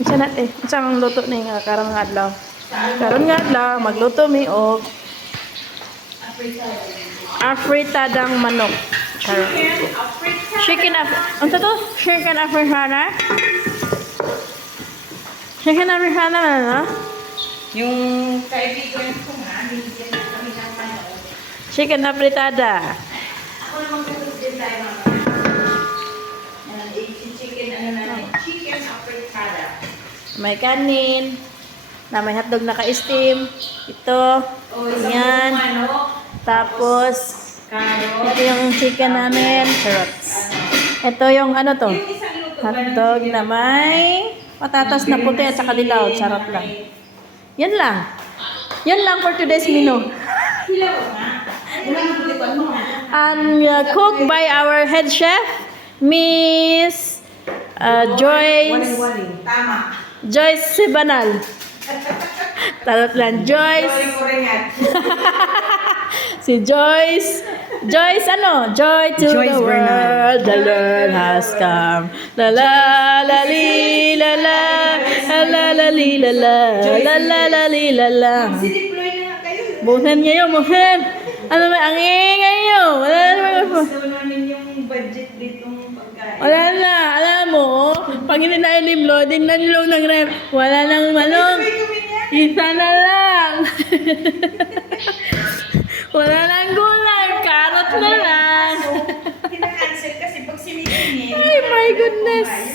Isa na eh. Isa ang luto ni nga karang nga adlaw. Karon nga adlaw magluto mi og afritadang manok. Karon. Chicken af... Ano to? Chicken africana? Chicken africana na no? Yung kaibigan ko nga, na kami ng manok. Chicken afritada. Ako naman May kanin. Na may hotdog na ka-steam. Ito. O, isang Yan. manok, Tapos, ito yung chicken namin. Carrots. Ito yung ano to? Hotdog na may patatas na puti at saka dilaw. Charot lang. Yan lang. Yan lang for today's menu. And uh, cooked by our head chef, Miss uh, Joyce Tama. Joyce Sibanal. Tarot lang, Joyce. Si Joyce. Joyce ano? Joy to Joyce the world. The Lord has come. La la la li la la. La la la li la la. La la la li la la. Kayo. Buhan ngayon, buhan. Ano ba? Ang ingay nyo. Wala naman yung budget ditong pagkain. Wala pag hindi na ilimlo, din na nilong ng rep. Wala nang niyan. Isa na lang. Wala nang gulay. Karot na lang. Kinakancel kasi pag sinisingin. Ay, my goodness.